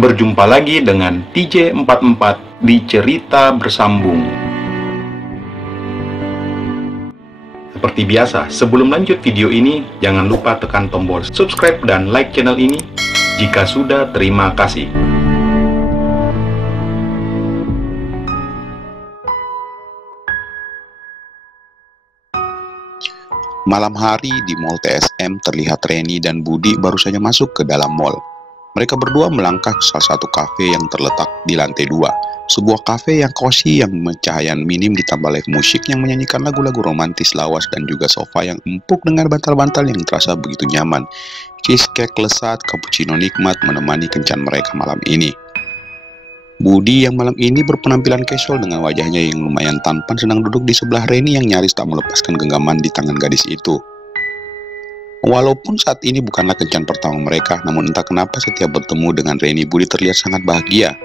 Berjumpa lagi dengan TJ44 di Cerita Bersambung. Seperti biasa, sebelum lanjut video ini, jangan lupa tekan tombol subscribe dan like channel ini. Jika sudah, terima kasih. Malam hari di Mall TSM terlihat Reni dan Budi baru saja masuk ke dalam mall. Mereka berdua melangkah ke salah satu kafe yang terletak di lantai 2. Sebuah kafe yang cozy yang cahayaan minim ditambah live musik yang menyanyikan lagu-lagu romantis lawas dan juga sofa yang empuk dengan bantal-bantal yang terasa begitu nyaman. Cheesecake lezat, cappuccino nikmat menemani kencan mereka malam ini. Budi yang malam ini berpenampilan casual dengan wajahnya yang lumayan tampan sedang duduk di sebelah Reni yang nyaris tak melepaskan genggaman di tangan gadis itu. Walaupun saat ini bukanlah kencan pertama mereka, namun entah kenapa setiap bertemu dengan Reni, Budi terlihat sangat bahagia.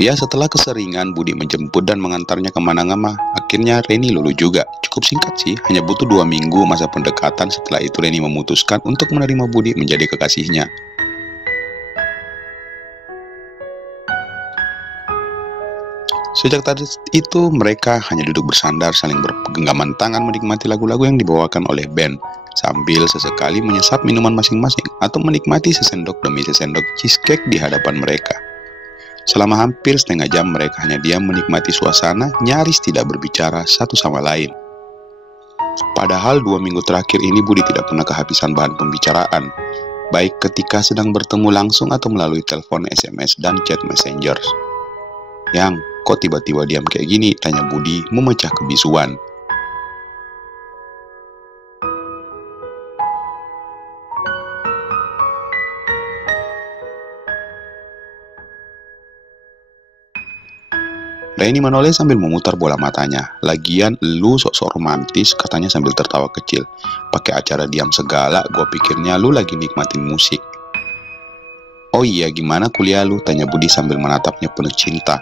Ya, setelah keseringan Budi menjemput dan mengantarnya kemana-mana, akhirnya Reni luluh juga. Cukup singkat sih, hanya butuh 2 minggu masa pendekatan. Setelah itu Reni memutuskan untuk menerima Budi menjadi kekasihnya. Sejak tadi itu mereka hanya duduk bersandar saling bergenggaman tangan menikmati lagu-lagu yang dibawakan oleh band, sambil sesekali menyesap minuman masing-masing atau menikmati sesendok demi sesendok cheesecake di hadapan mereka. Selama hampir setengah jam mereka hanya diam menikmati suasana, nyaris tidak berbicara satu sama lain. Padahal 2 minggu terakhir ini Budi tidak pernah kehabisan bahan pembicaraan, baik ketika sedang bertemu langsung atau melalui telepon, SMS, dan chat messenger. Yang, kok tiba-tiba diam kayak gini? Tanya Budi memecah kebisuan. Reni menoleh sambil memutar bola matanya. Lagian lu sok-sok romantis, katanya sambil tertawa kecil. Pakai acara diam segala, gua pikirnya lu lagi nikmatin musik. Oh iya, gimana kuliah lu? Tanya Budi sambil menatapnya penuh cinta.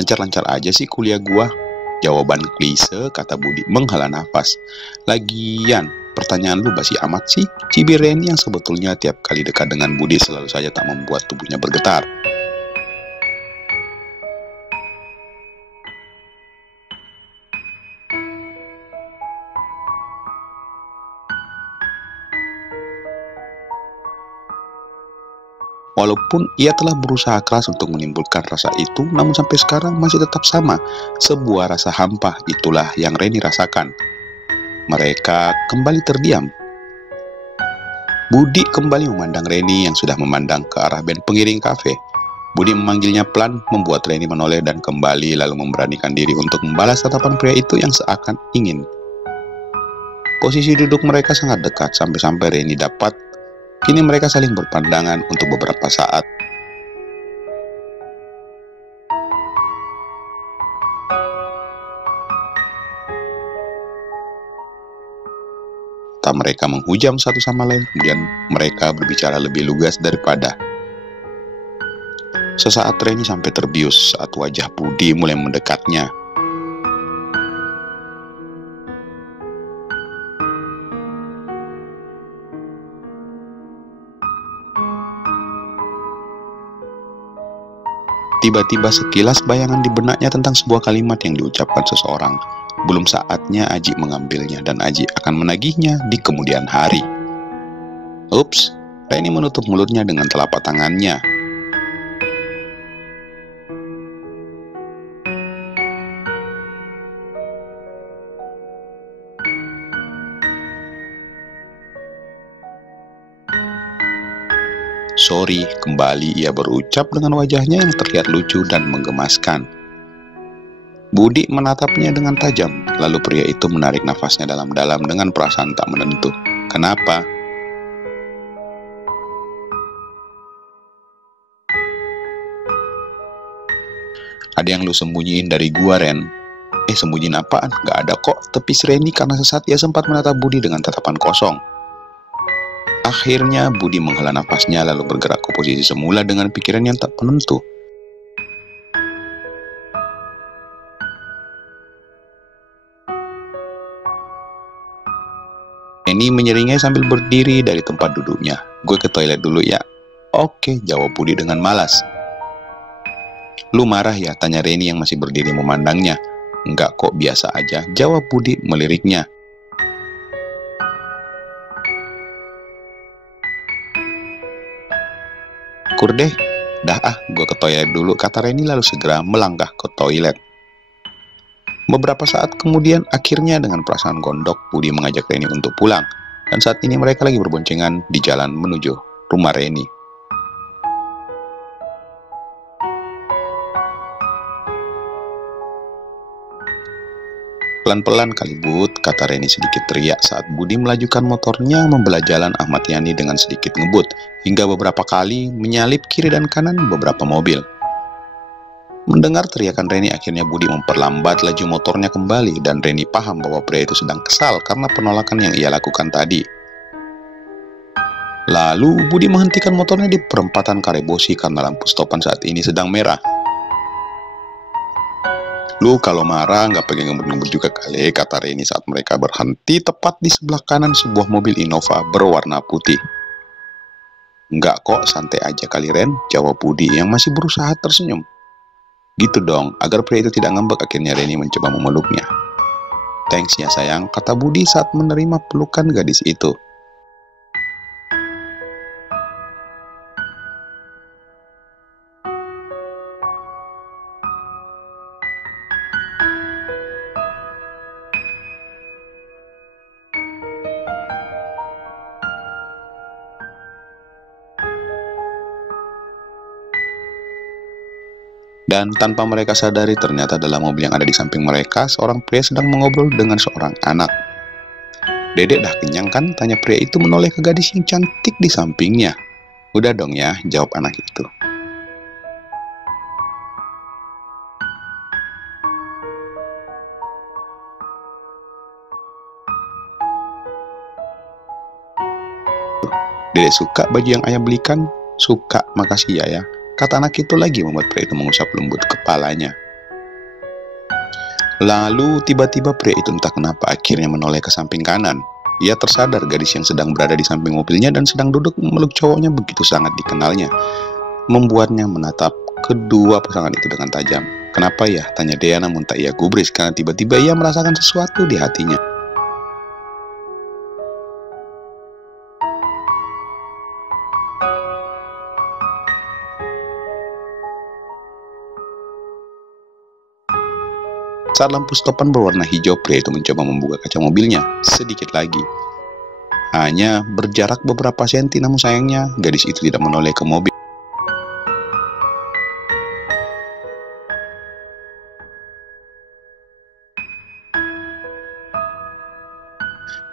Lancar-lancar aja sih kuliah gua. Jawaban klise, kata Budi menghela nafas. Lagian, pertanyaan lu basi amat sih. Cibir Reni yang sebetulnya tiap kali dekat dengan Budi selalu saja tak membuat tubuhnya bergetar. Walaupun ia telah berusaha keras untuk menimbulkan rasa itu, namun sampai sekarang masih tetap sama. Sebuah rasa hampa, itulah yang Reni rasakan. Mereka kembali terdiam. Budi kembali memandang Reni yang sudah memandang ke arah band pengiring kafe. Budi memanggilnya pelan, membuat Reni menoleh dan kembali lalu memberanikan diri untuk membalas tatapan pria itu yang seakan ingin. Posisi duduk mereka sangat dekat sampai-sampai Reni dapat. Kini mereka saling berpandangan untuk beberapa saat. Tak mereka menghujam satu sama lain, kemudian mereka berbicara lebih lugas daripada. Sesaat Reni sampai terbius saat wajah Budi mulai mendekatnya. Tiba-tiba sekilas bayangan di benaknya tentang sebuah kalimat yang diucapkan seseorang. Belum saatnya Aji mengambilnya dan Aji akan menagihnya di kemudian hari. Ups, Reni menutup mulutnya dengan telapak tangannya. Sorry, kembali ia berucap dengan wajahnya yang terlihat lucu dan menggemaskan. Budi menatapnya dengan tajam, lalu pria itu menarik nafasnya dalam-dalam dengan perasaan tak menentu. Kenapa? Ada yang lu sembunyiin dari gua, Ren? Sembunyiin apaan? Gak ada kok, tepis Reni karena sesaat ia sempat menatap Budi dengan tatapan kosong. Akhirnya Budi menghela nafasnya lalu bergerak ke posisi semula dengan pikiran yang tak menentu. Reni menyeringai sambil berdiri dari tempat duduknya. "Gue ke toilet dulu ya." "Oke," jawab Budi dengan malas. "Lu marah ya?" tanya Reni yang masih berdiri memandangnya. "Enggak kok, biasa aja," jawab Budi meliriknya. "Kur deh, dah gue ke toilet dulu," kata Reni lalu segera melangkah ke toilet. Beberapa saat kemudian, akhirnya dengan perasaan gondok, Budi mengajak Reni untuk pulang. Dan saat ini mereka lagi berboncengan di jalan menuju rumah Reni. "Pelan-pelan kali, Bud," kata Reni sedikit teriak saat Budi melajukan motornya membelah jalan Ahmad Yani dengan sedikit ngebut, hingga beberapa kali menyalip kiri dan kanan beberapa mobil. Mendengar teriakan Reni, akhirnya Budi memperlambat laju motornya kembali, dan Reni paham bahwa pria itu sedang kesal karena penolakan yang ia lakukan tadi. Lalu Budi menghentikan motornya di perempatan Karebosi karena lampu stopan saat ini sedang merah. "Lu kalau marah nggak pengen ngebut-ngebut juga kali," kata Reni saat mereka berhenti tepat di sebelah kanan sebuah mobil Innova berwarna putih. "Nggak kok, santai aja kali Ren," jawab Budi yang masih berusaha tersenyum. "Gitu dong, agar pria itu tidak ngambek." Akhirnya Reni mencoba memeluknya. "Thanks ya sayang," kata Budi saat menerima pelukan gadis itu. Dan tanpa mereka sadari, ternyata dalam mobil yang ada di samping mereka, seorang pria sedang mengobrol dengan seorang anak. "Dedek dah kenyang kan?" tanya pria itu menoleh ke gadis yang cantik di sampingnya. "Udah dong ya," jawab anak itu. "Dedek suka baju yang ayah belikan?" "Suka, makasih ya," kata anak itu lagi membuat pria itu mengusap lembut kepalanya. Lalu tiba-tiba pria itu entah kenapa akhirnya menoleh ke samping kanan. Ia tersadar gadis yang sedang berada di samping mobilnya dan sedang duduk memeluk cowoknya begitu sangat dikenalnya, membuatnya menatap kedua pasangan itu dengan tajam. "Kenapa ya?" tanya dia namun tak ia gubris karena tiba-tiba ia merasakan sesuatu di hatinya. Saat lampu stopan berwarna hijau, pria itu mencoba membuka kaca mobilnya sedikit lagi. Hanya berjarak beberapa senti, namun sayangnya gadis itu tidak menoleh ke mobil.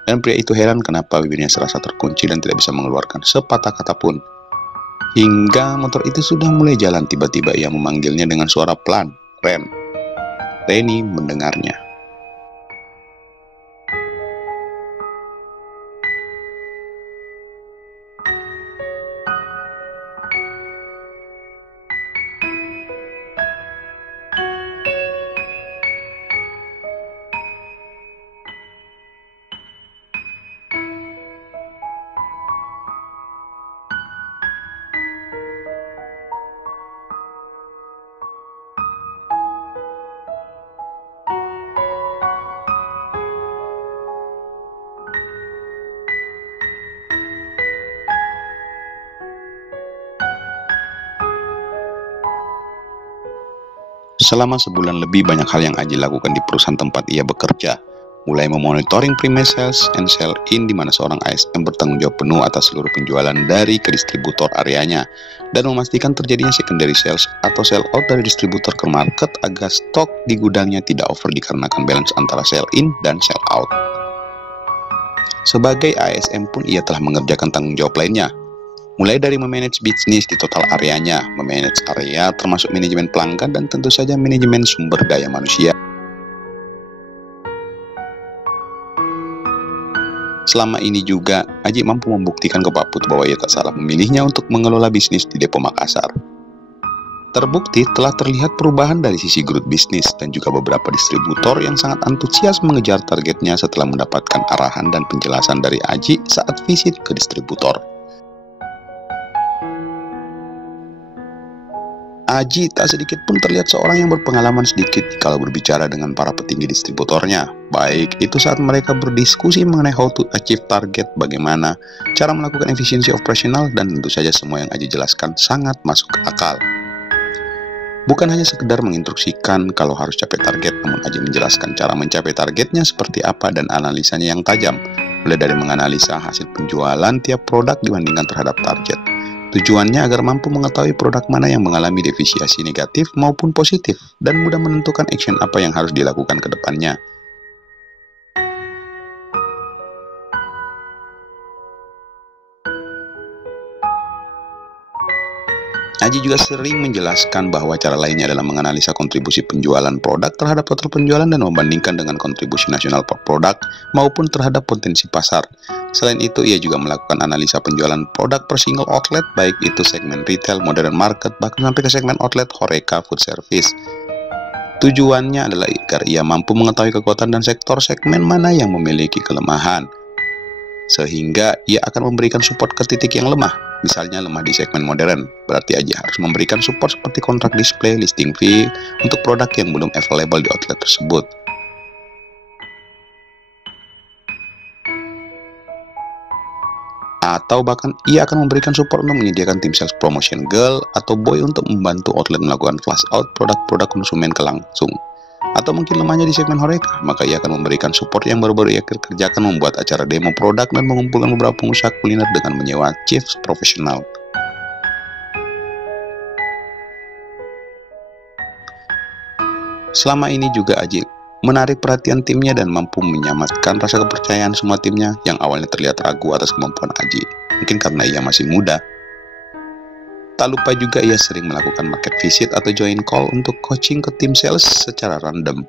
Dan pria itu heran kenapa bibirnya serasa terkunci dan tidak bisa mengeluarkan sepatah kata pun. Hingga motor itu sudah mulai jalan, tiba-tiba ia memanggilnya dengan suara pelan, "Ren." Reni mendengarnya. Selama sebulan lebih, banyak hal yang Aji lakukan di perusahaan tempat ia bekerja. Mulai memonitoring pre-sales sales and sell-in, di mana seorang ASM bertanggung jawab penuh atas seluruh penjualan dari ke distributor areanya, dan memastikan terjadinya secondary sales atau sell out dari distributor ke market agar stok di gudangnya tidak over dikarenakan balance antara sell-in dan sell out. Sebagai ASM pun ia telah mengerjakan tanggung jawab lainnya, mulai dari memanage bisnis di total areanya, memanage area termasuk manajemen pelanggan, dan tentu saja manajemen sumber daya manusia. Selama ini juga, Aji mampu membuktikan ke Pak Put bahwa ia tak salah memilihnya untuk mengelola bisnis di Depo Makassar. Terbukti telah terlihat perubahan dari sisi grup bisnis dan juga beberapa distributor yang sangat antusias mengejar targetnya setelah mendapatkan arahan dan penjelasan dari Aji saat visit ke distributor. Aji tak sedikit pun terlihat seorang yang berpengalaman sedikit kalau berbicara dengan para petinggi distributornya, baik itu saat mereka berdiskusi mengenai how to achieve target, bagaimana cara melakukan efisiensi operasional, dan tentu saja semua yang Aji jelaskan sangat masuk akal. Bukan hanya sekedar menginstruksikan kalau harus capai target, namun Aji menjelaskan cara mencapai targetnya seperti apa dan analisanya yang tajam, mulai dari menganalisa hasil penjualan tiap produk dibandingkan terhadap target. Tujuannya agar mampu mengetahui produk mana yang mengalami deviasi negatif maupun positif, dan mudah menentukan action apa yang harus dilakukan ke depannya. Aji juga sering menjelaskan bahwa cara lainnya adalah menganalisa kontribusi penjualan produk terhadap total penjualan dan membandingkan dengan kontribusi nasional per produk maupun terhadap potensi pasar. Selain itu, ia juga melakukan analisa penjualan produk per single outlet, baik itu segmen retail, modern market, bahkan sampai ke segmen outlet HoReCa food service. Tujuannya adalah agar ia mampu mengetahui kekuatan dan sektor segmen mana yang memiliki kelemahan, sehingga ia akan memberikan support ke titik yang lemah. Misalnya lemah di segmen modern, berarti Aji harus memberikan support seperti kontrak display, listing fee untuk produk yang belum available di outlet tersebut. Atau bahkan ia akan memberikan support untuk menyediakan tim sales promotion girl atau boy untuk membantu outlet melakukan flash out produk-produk konsumen ke langsung. Atau mungkin lemahnya di segmen HoReCa, maka ia akan memberikan support yang baru-baru ia kerjakan, membuat acara demo produk dan mengumpulkan beberapa pengusaha kuliner dengan menyewa chief profesional. Selama ini juga Aji menarik perhatian timnya dan mampu menyamatkan rasa kepercayaan semua timnya yang awalnya terlihat ragu atas kemampuan Aji, mungkin karena ia masih muda. Tak lupa juga ia sering melakukan market visit atau join call untuk coaching ke tim sales secara random,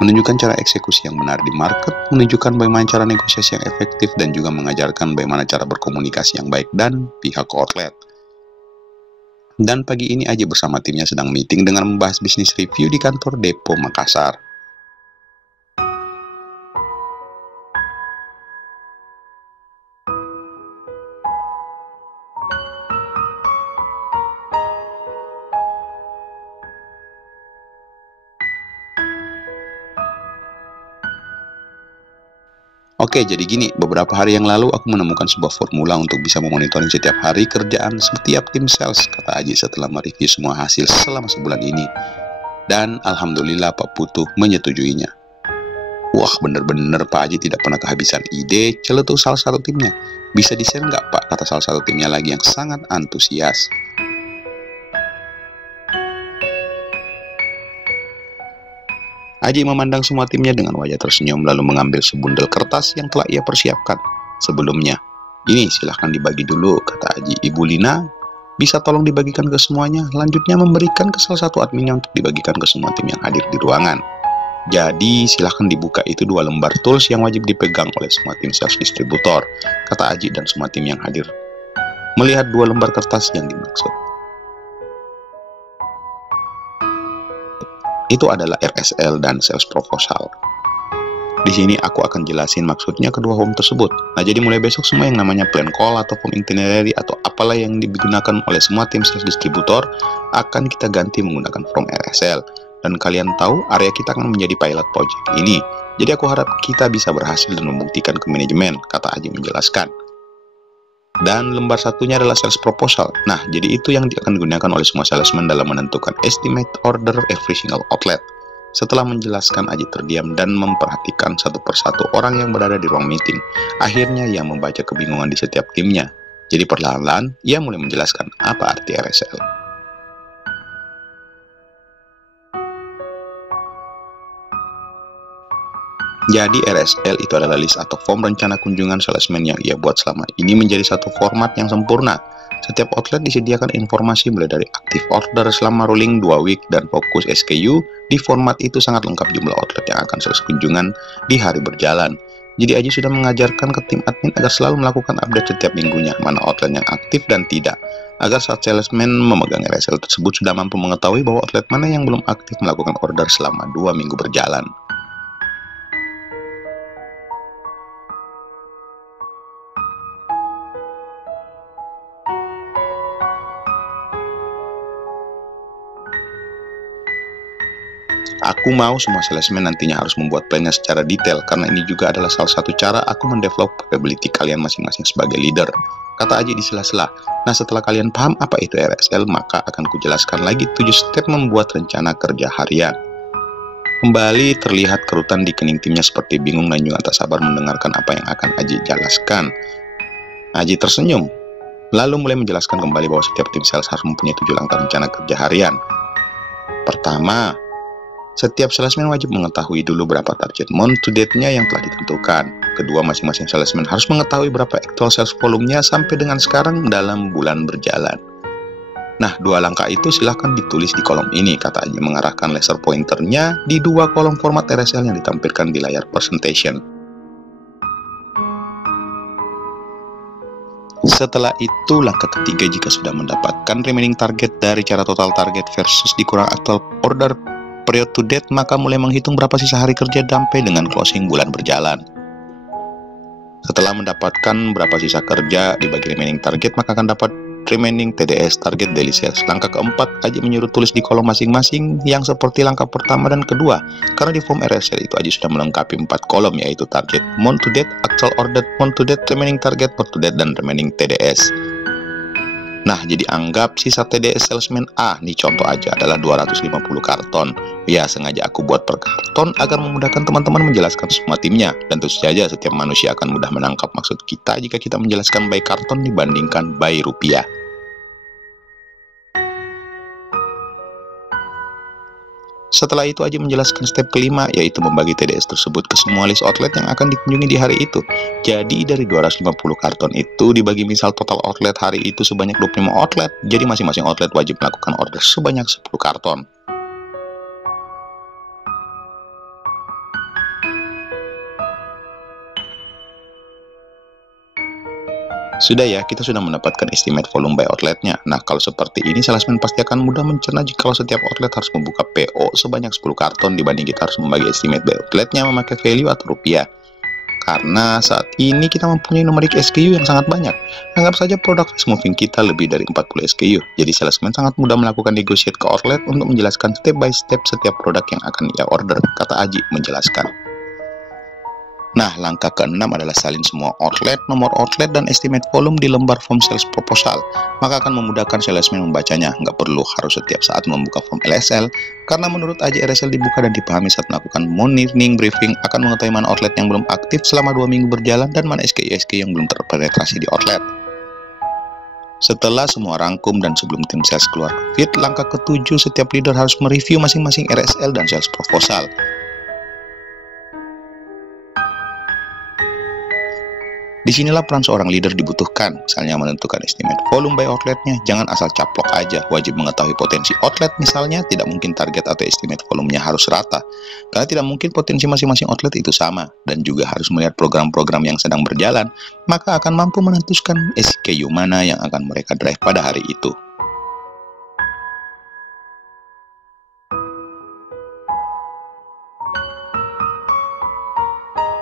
menunjukkan cara eksekusi yang benar di market, menunjukkan bagaimana cara negosiasi yang efektif, dan juga mengajarkan bagaimana cara berkomunikasi yang baik dan pihak outlet. Dan pagi ini Aji bersama timnya sedang meeting dengan membahas bisnis review di kantor Depo Makassar. Oke, jadi gini, beberapa hari yang lalu aku menemukan sebuah formula untuk bisa memonitoring setiap hari kerjaan setiap tim sales, kata Aji setelah mereview semua hasil selama sebulan ini. Dan alhamdulillah Pak Putu menyetujuinya. Wah, bener-bener Pak Aji tidak pernah kehabisan ide, celetuk salah satu timnya. Bisa di-share nggak Pak, kata salah satu timnya lagi yang sangat antusias. Aji memandang semua timnya dengan wajah tersenyum lalu mengambil sebundel kertas yang telah ia persiapkan sebelumnya. Ini silahkan dibagi dulu, kata Aji. Ibu Lina, bisa tolong dibagikan ke semuanya, lanjutnya memberikan ke salah satu adminnya untuk dibagikan ke semua tim yang hadir di ruangan. Jadi silahkan dibuka itu 2 lembar tools yang wajib dipegang oleh semua tim sales distributor, kata Aji, dan semua tim yang hadir melihat 2 lembar kertas yang dimaksud. Itu adalah RSL dan sales proposal. Di sini aku akan jelasin maksudnya kedua form tersebut. Nah, jadi mulai besok semua yang namanya plan call atau form itinerary atau apalah yang digunakan oleh semua tim sales distributor akan kita ganti menggunakan form RSL. Dan kalian tahu area kita akan menjadi pilot project ini. Jadi aku harap kita bisa berhasil dan membuktikan ke manajemen, kata Aji menjelaskan. Dan lembar satunya adalah sales proposal. Nah, jadi itu yang akan digunakan oleh semua salesman dalam menentukan estimate order every single outlet. Setelah menjelaskan, Aji terdiam dan memperhatikan satu persatu orang yang berada di ruang meeting. Akhirnya ia membaca kebingungan di setiap timnya. Jadi perlahan-lahan ia mulai menjelaskan apa arti RSL. Jadi RSL itu adalah list atau form rencana kunjungan salesman yang ia buat selama ini menjadi satu format yang sempurna. Setiap outlet disediakan informasi mulai dari aktif order selama rolling 2 week dan fokus SKU. Di format itu sangat lengkap jumlah outlet yang akan sales kunjungan di hari berjalan. Jadi Aji sudah mengajarkan ke tim admin agar selalu melakukan update setiap minggunya, mana outlet yang aktif dan tidak, agar saat salesman memegang RSL tersebut sudah mampu mengetahui bahwa outlet mana yang belum aktif melakukan order selama 2 minggu berjalan. Aku mau semua salesman nantinya harus membuat plannya secara detail, karena ini juga adalah salah satu cara aku mendevelop capability kalian masing-masing sebagai leader, kata Aji di sela-sela. Nah, setelah kalian paham apa itu RSL, maka akan kujelaskan lagi 7 step membuat rencana kerja harian. Kembali terlihat kerutan di kening timnya seperti bingung dan juga tak sabar mendengarkan apa yang akan Aji jelaskan. Aji tersenyum, lalu mulai menjelaskan kembali bahwa setiap tim sales harus mempunyai 7 langkah rencana kerja harian. Pertama, setiap salesman wajib mengetahui dulu berapa target month to date-nya yang telah ditentukan. Kedua, masing-masing salesman harus mengetahui berapa actual sales volume-nya sampai dengan sekarang dalam bulan berjalan. Nah, 2 langkah itu silahkan ditulis di kolom ini, kata Aji mengarahkan laser pointernya di 2 kolom format RSL yang ditampilkan di layar presentation. Setelah itu, langkah ketiga, jika sudah mendapatkan remaining target dari cara total target versus dikurang actual order period to date, maka mulai menghitung berapa sisa hari kerja sampai dengan closing bulan berjalan. Setelah mendapatkan berapa sisa kerja dibagi remaining target, maka akan dapat remaining TDS, target daily sales. Langkah keempat, Aji menyuruh tulis di kolom masing-masing yang seperti langkah pertama dan kedua, karena di form RSL itu Aji sudah melengkapi 4 kolom, yaitu target month to date, actual order month to date, remaining target month to date, dan remaining TDS. Nah, jadi anggap sisa TDS salesman A, nih contoh aja, adalah 250 karton. Ya, sengaja aku buat per karton agar memudahkan teman-teman menjelaskan semua timnya. Dan tentu saja setiap manusia akan mudah menangkap maksud kita jika kita menjelaskan by karton dibandingkan by rupiah. Setelah itu Aji menjelaskan step kelima, yaitu membagi TDS tersebut ke semua list outlet yang akan dikunjungi di hari itu. Jadi dari 250 karton itu dibagi misal total outlet hari itu sebanyak 25 outlet. Jadi masing-masing outlet wajib melakukan order sebanyak 10 karton. Sudah ya, kita sudah mendapatkan estimate volume by outletnya. Nah, kalau seperti ini, salesman pasti akan mudah mencerna jika setiap outlet harus membuka PO sebanyak 10 karton dibanding kita harus membagi estimate by outletnya memakai value atau rupiah. Karena saat ini kita mempunyai numerik SKU yang sangat banyak. Anggap saja produk fast moving kita lebih dari 40 SKU. Jadi salesman sangat mudah melakukan negotiate ke outlet untuk menjelaskan step by step setiap produk yang akan ia order, kata Aji menjelaskan. Nah, langkah ke-6 adalah salin semua outlet, nomor outlet, dan estimate volume di lembar form sales proposal. Maka akan memudahkan salesman membacanya. Nggak perlu harus setiap saat membuka form LSL, karena menurut Aji RSL dibuka dan dipahami saat melakukan morning briefing akan mengetahui mana outlet yang belum aktif selama 2 minggu berjalan dan mana SKU yang belum terpenetrasi di outlet. Setelah semua rangkum dan sebelum tim sales keluar ke feed, langkah ke-7 setiap leader harus mereview masing-masing RSL dan sales proposal. Disinilah peran seorang leader dibutuhkan, misalnya menentukan estimate volume by outletnya. Jangan asal caplok aja, wajib mengetahui potensi outlet misalnya. Tidak mungkin target atau estimate volumenya harus rata, karena tidak mungkin potensi masing-masing outlet itu sama. Dan juga harus melihat program-program yang sedang berjalan, maka akan mampu menentukan SKU mana yang akan mereka drive pada hari itu.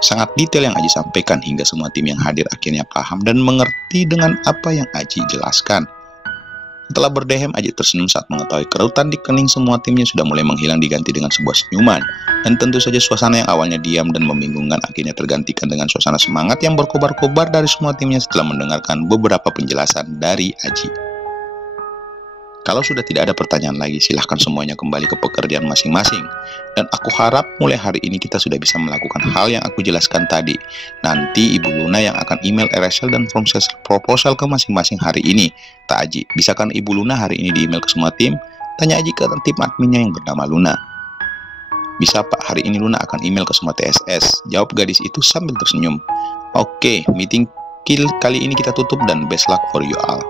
Sangat detail yang Aji sampaikan hingga semua tim yang hadir akhirnya paham dan mengerti dengan apa yang Aji jelaskan. Setelah berdehem, Aji tersenyum saat mengetahui kerutan di kening semua timnya sudah mulai menghilang diganti dengan sebuah senyuman. Dan tentu saja suasana yang awalnya diam dan membingungkan akhirnya tergantikan dengan suasana semangat yang berkobar-kobar dari semua timnya setelah mendengarkan beberapa penjelasan dari Aji. Kalau sudah tidak ada pertanyaan lagi, silahkan semuanya kembali ke pekerjaan masing-masing. Dan aku harap mulai hari ini kita sudah bisa melakukan hal yang aku jelaskan tadi. Nanti Ibu Luna yang akan email RSL dan form sales proposal ke masing-masing hari ini. Tak Aji, bisakan Ibu Luna hari ini di email ke semua tim? Tanya Aji ke tim adminnya yang bernama Luna. Bisa Pak, hari ini Luna akan email ke semua TSS. Jawab gadis itu sambil tersenyum. Oke, meeting kali ini kita tutup dan best luck for you all.